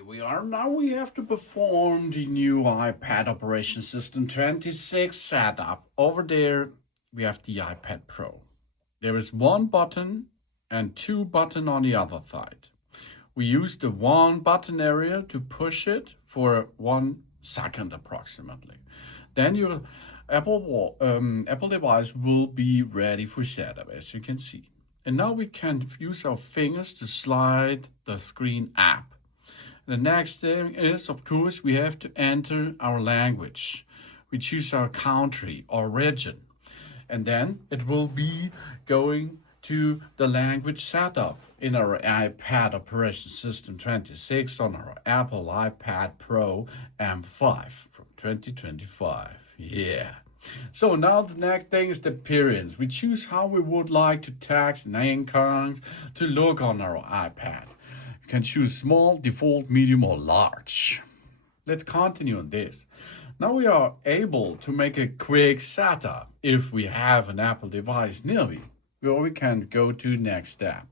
Here we are. Now we have to perform the new iPad Operation System 26 setup. Over there, we have the iPad Pro. There is one button and two buttons on the other side. We use the one button area to push it for 1 second approximately. Then your Apple device will be ready for setup, as you can see. And now we can use our fingers to slide the screen up. The next thing is, of course, we have to enter our language. We choose our country or region. And then it will be going to the language setup in our iPad Operation System 26 on our Apple iPad Pro M5 from 2025. Yeah. So now the next thing is the appearance. We choose how we would like to text and icons to look on our iPad. You can choose small, default, medium, or large. Let's continue on this. Now we are able to make a quick setup if we have an Apple device near me, or we can go to next step.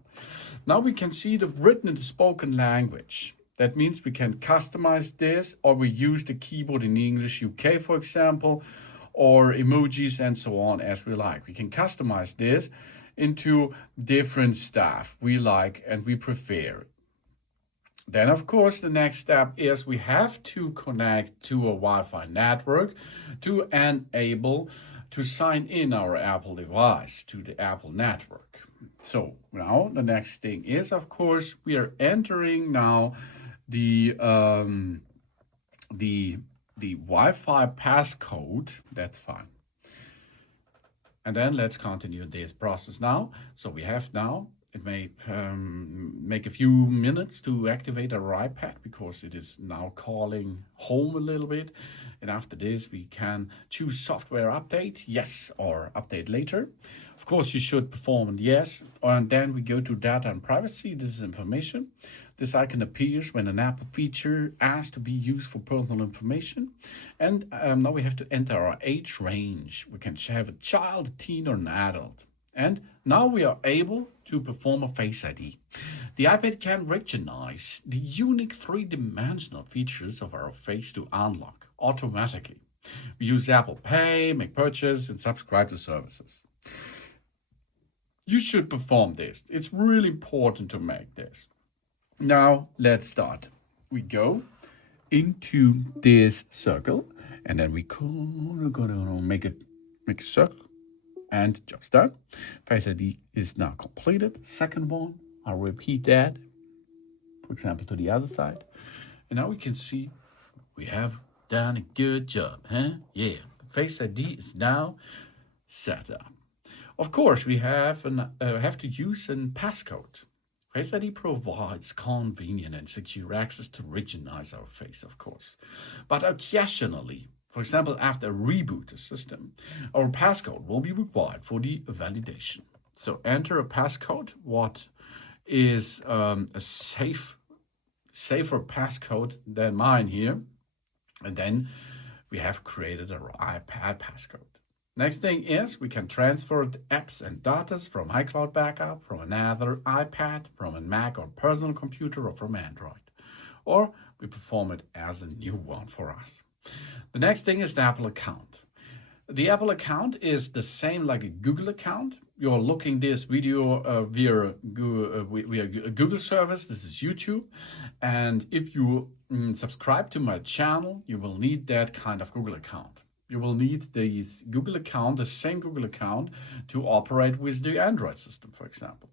Now we can see the written and spoken language. That means we can customize this, or we use the keyboard in English UK, for example, or emojis and so on as we like. We can customize this into different stuff we like and we prefer. Then, of course, the next step is we have to connect to a Wi-Fi network to enable to sign in our Apple device to the Apple network. So now the next thing is, of course, we are entering now the Wi-Fi passcode. That's fine. And then let's continue this process now. So we have now, it may make a few minutes to activate our iPad because it is now calling home a little bit. And after this, we can choose software update, yes, or update later. Of course, you should perform yes. And then we go to data and privacy. This is information. This icon appears when an Apple feature asks to be used for personal information. And now we have to enter our age range. We can have a child, a teen, or an adult. And now we are able to perform a Face ID. The iPad can recognize the unique three-dimensional features of our face to unlock automatically. We use Apple Pay, make purchase, and subscribe to services. You should perform this. It's really important to make this. Now let's start. We go into this circle, and then we go to make a circle. And job's done. Face ID is now completed. Second one, I'll repeat that, for example, to the other side. And now we can see we have done a good job, huh? Yeah, Face ID is now set up. Of course, we have to use a passcode. Face ID provides convenient and secure access to recognize our face, of course. But occasionally, for example, after a reboot the system, our passcode will be required for the validation. So enter a passcode, what is a safer passcode than mine here. And then we have created our iPad passcode. Next thing is we can transfer the apps and data from iCloud backup, from another iPad, from a Mac or personal computer, or from Android. Or we perform it as a new one for us. The next thing is the Apple account. The Apple account is the same like a Google account. You're looking this video via Google service. This is YouTube. And if you subscribe to my channel, you will need that kind of Google account. You will need the Google account, the same Google account, to operate with the Android system, for example.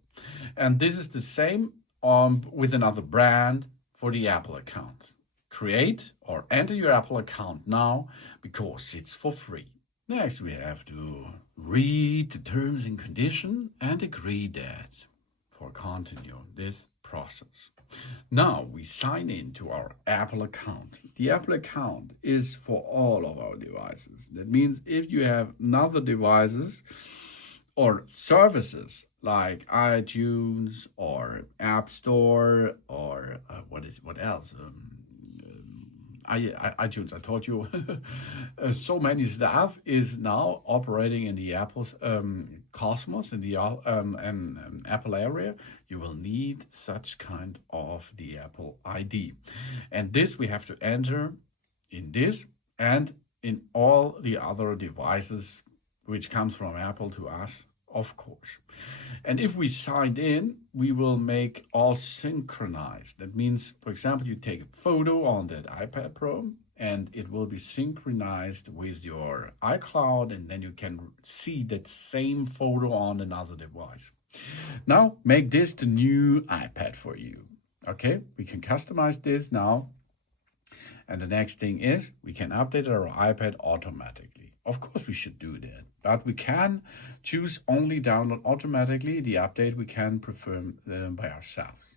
And this is the same with another brand for the Apple account. Create or enter your Apple account now because it's for free. Next, we have to read the terms and conditions and agree that for continue this process. Now we sign in to our Apple account. The Apple account is for all of our devices. That means if you have other devices or services like iTunes or App Store or what else? iTunes, I told you, so many stuff is now operating in the Apple's Cosmos in the Apple area, you will need such kind of the Apple ID. And this we have to enter in this and in all the other devices which comes from Apple to us, of course. And if we signed in, we will make all synchronized. That means, for example, you take a photo on that iPad Pro and it will be synchronized with your iCloud, and then you can see that same photo on another device. Now, make this the new iPad for you. Okay, we can customize this now. And the next thing is we can update our iPad automatically. Of course, we should do that, but we can choose only download automatically. The update we can perform by ourselves.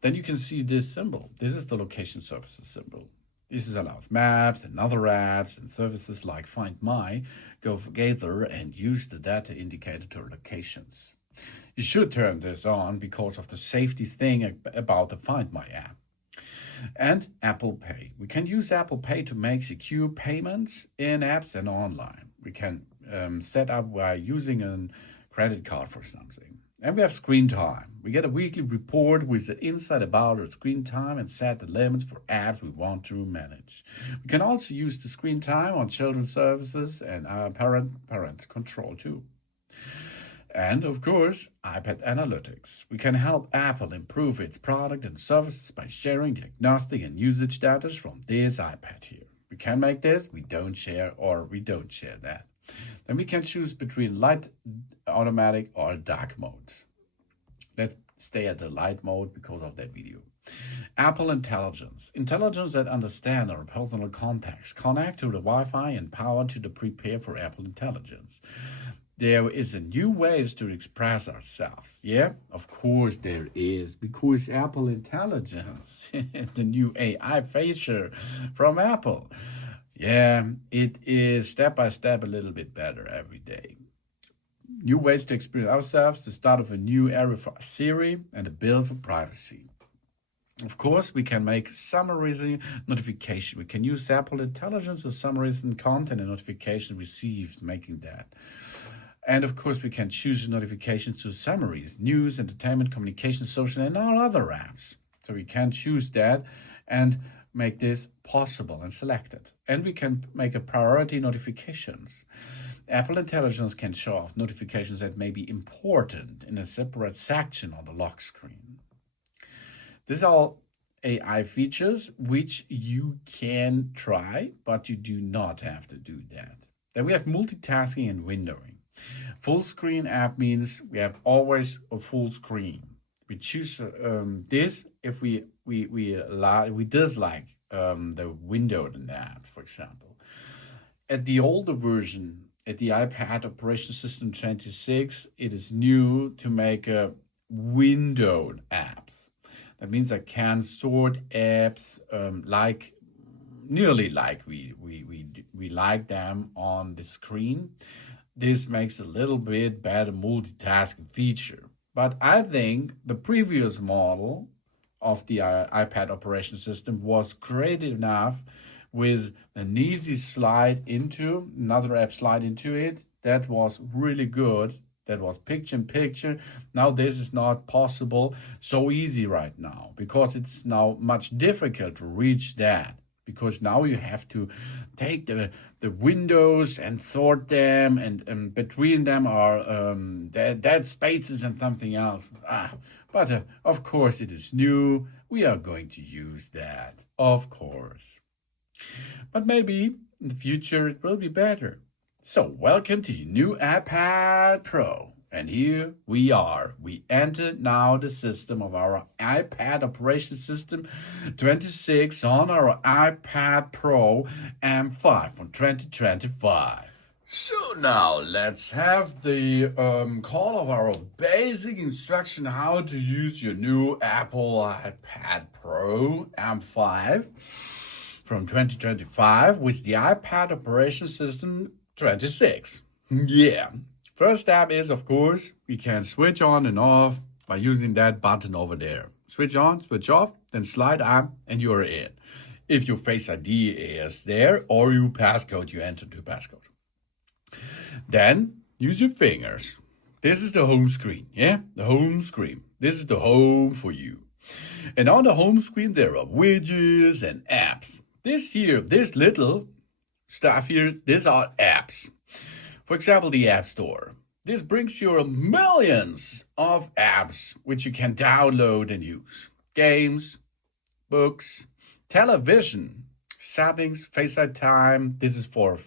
Then you can see this symbol. This is the location services symbol. This allows maps and other apps and services like Find My go together and use the data indicator to locations. You should turn this on because of the safety thing about the Find My app. And Apple Pay. We can use Apple Pay to make secure payments in apps and online. We can set up by using a credit card for something. And we have screen time. We get a weekly report with the insight about our screen time and set the limits for apps we want to manage. We can also use the screen time on children's services and our parent control too. And of course, iPad Analytics. We can help Apple improve its product and services by sharing diagnostic and usage data from this iPad here. We can make this, we don't share, or we don't share that. Then we can choose between light, automatic, or dark modes. Let's stay at the light mode because of that video. Apple Intelligence. Intelligence that understands our personal context, connect to the Wi-Fi and power to the prepare for Apple Intelligence. There is a new ways to express ourselves. Yeah, of course there is, because Apple Intelligence, the new AI feature from Apple. Yeah, it is step by step a little bit better every day. New ways to experience ourselves, the start of a new era for Siri, and a bill for privacy. Of course, we can make summarizing notification. We can use Apple Intelligence to summarizing content and notification received, making that. And of course, we can choose notifications to summaries, news, entertainment, communication, social, and all other apps. So we can choose that and make this possible and select it. And we can make a priority notifications. Apple Intelligence can show off notifications that may be important in a separate section on the lock screen. These are all AI features which you can try, but you do not have to do that. Then we have multitasking and windowing. Full screen app means we have always a full screen. We choose this if we dislike the windowed app, for example. At the older version, at the iPad Operating System 26, it is new to make windowed apps. That means I can sort apps nearly like we like them on the screen. This makes a little bit better multitasking feature. But I think the previous model of the iPad Operating System was great enough with an easy slide into, another app slide into it. That was really good. That was picture in picture. Now this is not possible so easy right now because it's now much difficult to reach that. Because now you have to take the windows and sort them, and between them are dead spaces and something else. But of course it is new. We are going to use that, of course. But maybe in the future it will be better. So welcome to your new iPad Pro. And here we are. We entered now the system of our iPad Operating System 26 on our iPad Pro M5 from 2025. So now let's have the call of our basic instruction how to use your new Apple iPad Pro M5 from 2025 with the iPad Operating System 26. Yeah. First step is, of course, we can switch on and off by using that button over there. Switch on, switch off, then slide up, and you're in. If your Face ID is there or your passcode, you enter the passcode. Then use your fingers This is the home screen, yeah? The home screen. This is the home for you. And on the home screen, there are widgets and apps. This here, this little stuff here, these are apps. For example, the App Store. This brings you millions of apps which you can download and use. Games, books, television, settings, Face ID time. This is for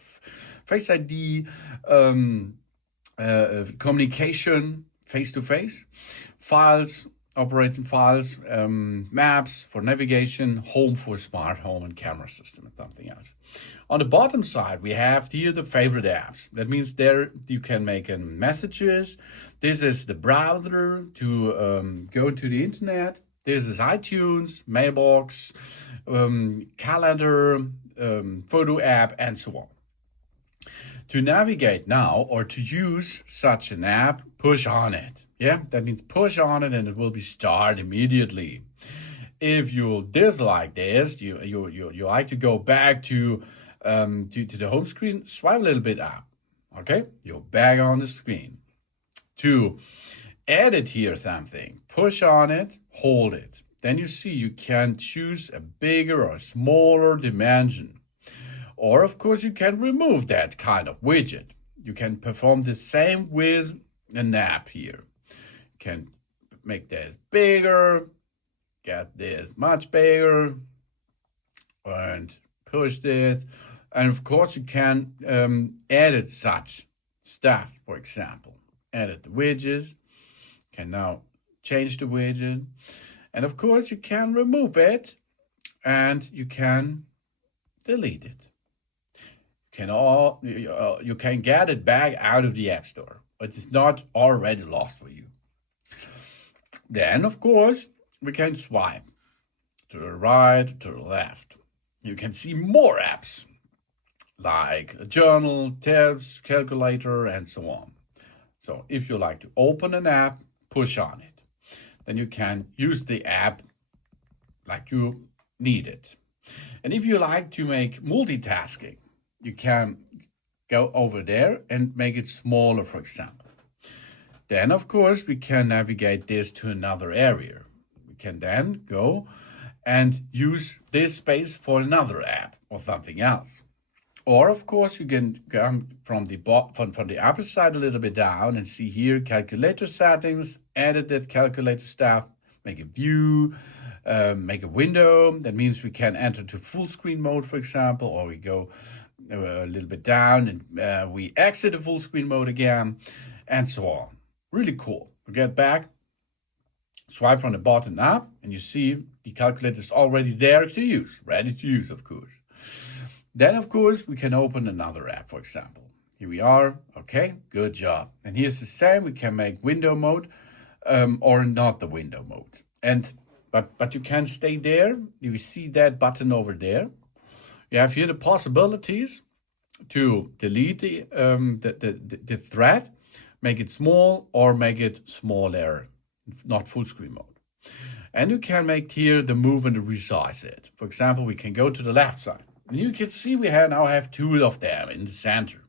Face ID, communication, face-to-face, files, operating files, maps for navigation, home for smart home and camera system and something else. On the bottom side, we have here the favorite apps. That means there you can make messages. This is the browser to go to the internet. This is iTunes, Mailbox, calendar, photo app, and so on. To navigate now or to use such an app, push on it. Yeah, that means push on it and it will be start immediately. If you dislike this, you like to go back to the home screen, swipe a little bit up. Okay, you're back on the screen. To edit here something, push on it, hold it. Then you see you can choose a bigger or smaller dimension. Or of course you can remove that kind of widget. You can perform the same with an app here. You can make this bigger, get this much bigger, and push this. And of course you can edit such stuff, for example. Edit the widgets, can now change the widget. And of course you can remove it and you can delete it. You can get it back out of the App Store, but it's not already lost for you. Then, of course, we can swipe to the right, to the left. You can see more apps, like a journal, tabs, calculator, and so on. So if you like to open an app, push on it. Then you can use the app like you need it. And if you like to make multitasking, you can go over there and make it smaller, for example. Then, of course, we can navigate this to another area. We can then go and use this space for another app or something else. Or, of course, you can come from the upper side a little bit down and see here calculator settings, edit that calculator stuff, make a view, make a window. That means we can enter to full screen mode, for example, or we go a little bit down and we exit the full screen mode again, and so on. Really cool. We get back, swipe from the bottom up, and you see the calculator is already there to use, ready to use, of course. Then, of course, we can open another app, for example. Here we are. Okay, good job. And here's the same. We can make window mode or not the window mode. But you can stay there. You see that button over there. You have here the possibilities to delete the thread, make it small or make it smaller, not full screen mode. And you can make here the move and the resize it. For example, we can go to the left side. And you can see we now have two of them in the center.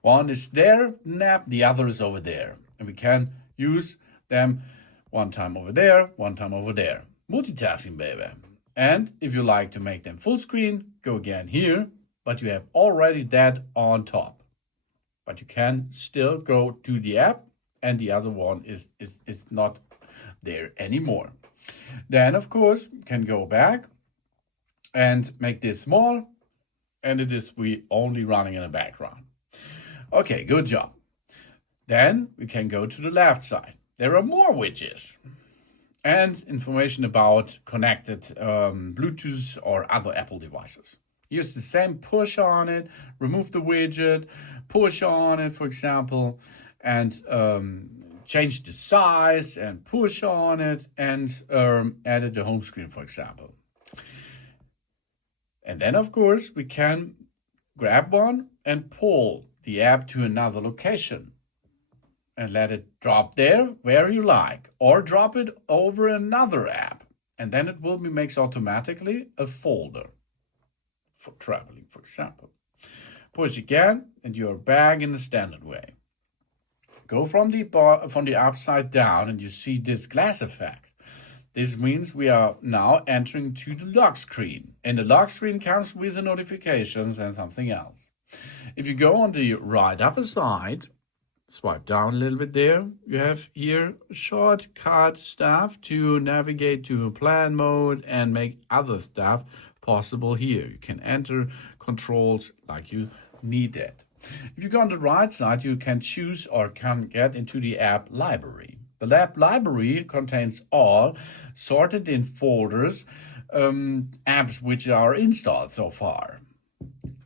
One is there, the other is over there. And we can use them one time over there, one time over there. Multitasking, baby. And if you like to make them full screen, go again here, but you have already that on top. But you can still go to the app and the other one is not there anymore. Then, of course, you can go back and make this small, and it is we only running in the background. Okay, good job. Then we can go to the left side. There are more widgets and information about connected Bluetooth or other Apple devices. Use the same, push on it, remove the widget, push on it, for example, and change the size and push on it and edit the home screen, for example. And then, of course, we can grab one and pull the app to another location and let it drop there where you like, or drop it over another app. And then it will be makes automatically a folder for traveling, for example. Push again, and you're back in the standard way. go from the upside down and you see this glass effect. This means we are now entering to the lock screen, and the lock screen comes with the notifications and something else. If you go on the right upper side, swipe down a little bit there, you have here shortcut stuff to navigate to plan mode and make other stuff possible here. You can enter controls like you need it. If you go on the right side, you can choose or can get into the app library. The app library contains all sorted in folders, apps which are installed so far.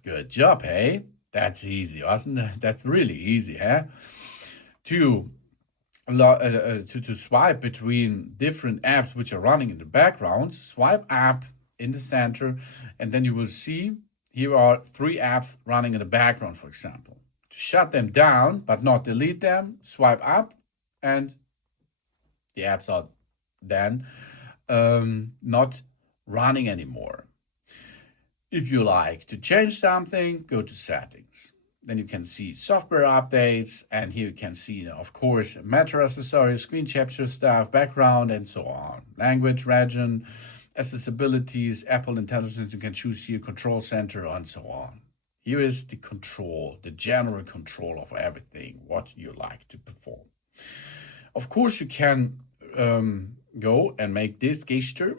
Good job, hey? That's easy, wasn't it? That's really easy, huh? To swipe between different apps which are running in the background, swipe app in the center, and then you will see here are 3 apps running in the background, for example. To shut them down but not delete them, swipe up, and the apps are then not running anymore. If you like to change something, go to settings. Then you can see software updates, and here you can see, of course, Matter accessories, screen capture stuff, background, and so on. Language, region, accessibilities, Apple Intelligence, you can choose here, control center, and so on. Here is the control, the general control of everything, what you like to perform. Of course, you can go and make this gesture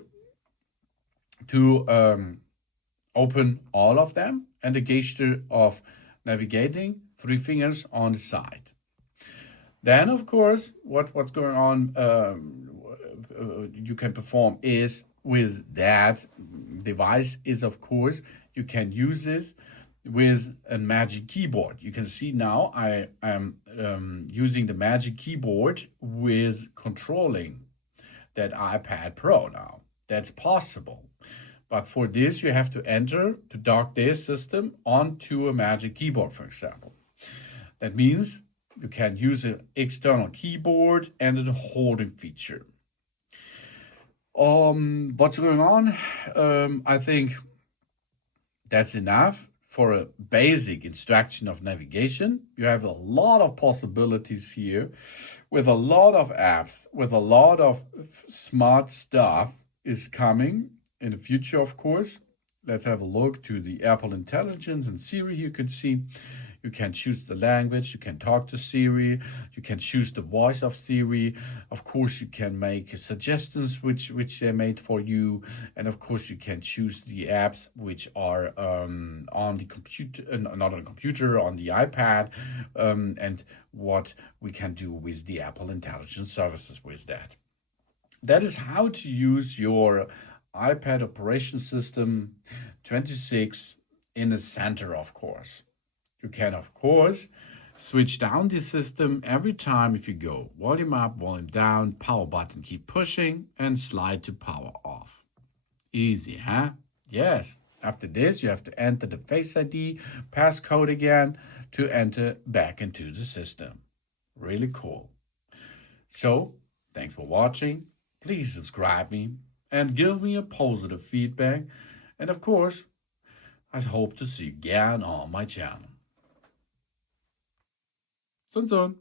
to open all of them, and the gesture of navigating 3 fingers on the side. Then, of course, what's going on you can perform is with that device is, of course, you can use this with a Magic Keyboard. You can see now I am using the Magic Keyboard with controlling that iPad Pro now. That's possible. But for this, you have to enter to dock this system onto a Magic Keyboard, for example. That means you can use an external keyboard and a holding feature. What's going on? I think that's enough for a basic instruction of navigation. You have a lot of possibilities here with a lot of apps, with a lot of smart stuff is coming in the future, of course. Let's have a look to the Apple Intelligence and Siri. You can see you can choose the language, you can talk to Siri, you can choose the voice of Siri. Of course, you can make suggestions which they made for you, and of course you can choose the apps which are on the computer, not on the computer, on the iPad, and what we can do with the Apple Intelligence services with that. That is how to use your iPad operation system 26 in the center, of course. You can, of course, switch down the system every time if you go volume up, volume down, power button, keep pushing, and slide to power off. Easy, huh? Yes. After this, you have to enter the Face ID passcode again to enter back into the system. Really cool. So, thanks for watching. Please subscribe me and give me a positive feedback. And of course, I hope to see you again on my channel. Sun.